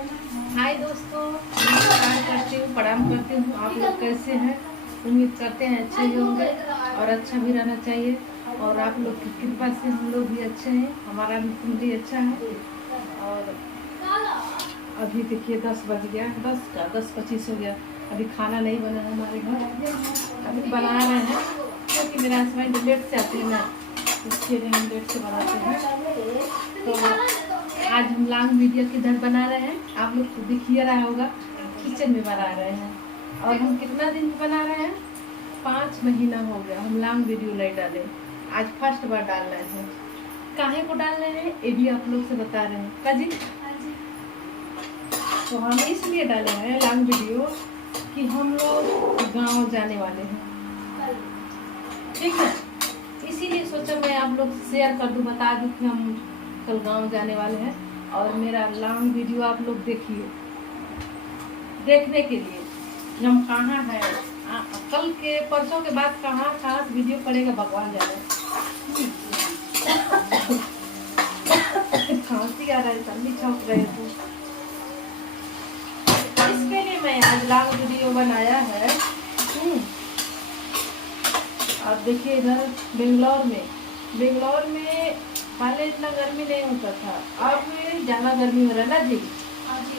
हाय दोस्तों, नमस्कार करती हूँ, प्रणाम करती हूँ। आप लोग कैसे हैं? उम्मीद करते हैं अच्छे ही होंगे और अच्छा भी रहना चाहिए। और आप लोग की कृपा से हम लोग भी अच्छे हैं, हमारा भी अच्छा है। और अभी देखिए 10 बज गया, 10:25 हो गया। अभी खाना नहीं बना है हमारे घर, अभी बना रहे हैं क्योंकि मेरा हस्बैंड लेट से आते हैं ना, इसके लिए हम लेट से बनाते हैं। तो आज हम लॉन्ग वीडियो किधर बना रहे हैं, आप लोग तो दिख ही रहा होगा, किचन में बना रहे हैं। और हम कितना दिन बना रहे हैं, 5 महीना हो गया हम लॉन्ग वीडियो नहीं डाले। आज फर्स्ट बार डाल रहे हैं। काहे को डाल रहे हैं ये भी आप लोग से बता रहे हैं का जी। तो हम इसलिए डाले हैं लॉन्ग वीडियो कि हम लोग गांव जाने वाले हैं, ठीक है। इसीलिए सोचा मैं आप लोग से शेयर कर दूं, बता दूं कि हम कल गांव जाने वाले हैं। और मेरा लॉन्ग वीडियो आप लोग देखिए, देखने के लिए हम कहाँ हैं, कल के परसों के बाद कहाँ वीडियो पड़ेगा भगवान जाने। खांसी आ रहा है, ठंडी छौंक रहे थे, इसके लिए मैं आज लॉन्ग वीडियो बनाया है। अब देखिए इधर बेंगलोर में पहले इतना गर्मी नहीं होता था, अब ज़्यादा गर्मी हो रहा है ना जी।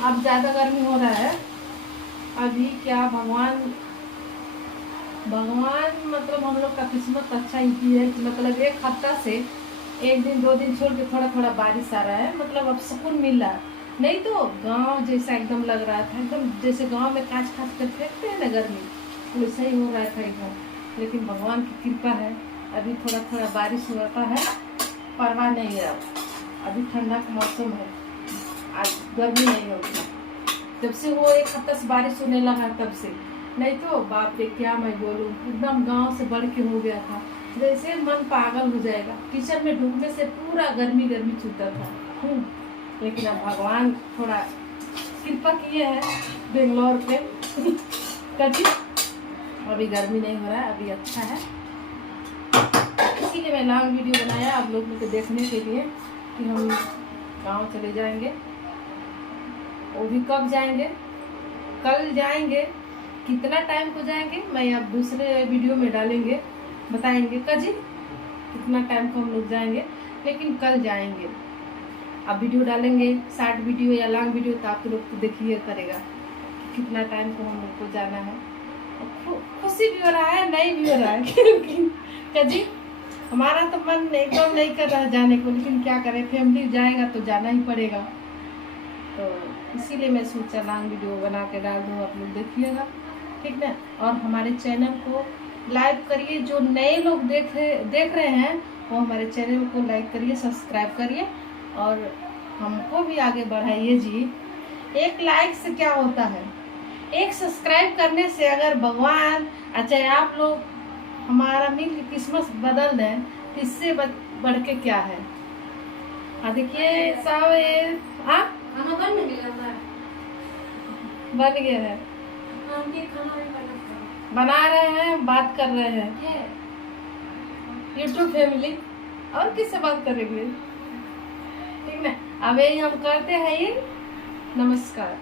अब ज़्यादा गर्मी हो रहा है। अभी क्या भगवान मतलब हम लोग का किस्मत अच्छा ही है कि मतलब एक हफ्ता से 1 दिन 2 दिन छोड़ के थोड़ा थोड़ा बारिश आ रहा है, मतलब अब सुकून मिल रहा है। नहीं तो गांव जैसा एकदम लग रहा था, एकदम जैसे गांव में कांच कर फेंकते हैं ना गर्मी, वैसा ही हो रहा था एकदम। लेकिन भगवान की कृपा है, अभी थोड़ा थोड़ा बारिश होता है, परवाह नहीं है। अभी ठंडा का मौसम है, आज गर्मी नहीं होगी। जब से वो एक हफ्ता से बारिश होने लगा तब से, नहीं तो बाप रे क्या मैं बोलूँ, एकदम गांव से बढ़ के हो गया था, जैसे मन पागल हो जाएगा। किचन में ढूंढने से पूरा गर्मी छूटा था। लेकिन अब भगवान थोड़ा कृपा किए हैं बेंगलोर पे कभी अभी गर्मी नहीं हो रहा है, अभी अच्छा है। इसीलिए मैं लॉन्ग वीडियो बनाया आप लोगों को देखने के लिए कि हम गांव चले जाएंगे। वो भी कब जाएंगे, कल जाएंगे, कितना टाइम को जाएंगे मैं अब दूसरे वीडियो में डालेंगे, बताएंगे कजी कितना टाइम को हम लोग जाएंगे, लेकिन कल जाएंगे। अब वीडियो डालेंगे शॉर्ट वीडियो या लॉन्ग वीडियो, तो आप लोग तो देखिए करेगा कितना टाइम को हम लोग को जाना है। खुशी भी हो रहा है, नहीं भी हो रहा है क्योंकि कजी हमारा तो मन एकदम नहीं कर रहा है जाने को, लेकिन क्या करें, फैमिली जाएगा तो जाना ही पड़ेगा। तो इसीलिए मैं सोचा लॉन्ग वीडियो बना के डाल दूँ, आप लोग देखिएगा, ठीक ना। और हमारे चैनल को लाइक करिए, जो नए लोग देख रहे हैं वो हमारे चैनल को लाइक करिए, सब्सक्राइब करिए और हमको भी आगे बढ़ाइए जी। एक लाइक से क्या होता है, एक सब्सक्राइब करने से अगर भगवान अच्छा आप लोग हमारा मिल की किस्मत बदल दें, तो इससे बढ़ के क्या है। देखिए सब बन गया है, बना रहे हैं, बात कर रहे हैं यूट्यूब फैमिली, और किससे बात करेंगे, ठीक ना। अब यही हम करते हैं, ये नमस्कार।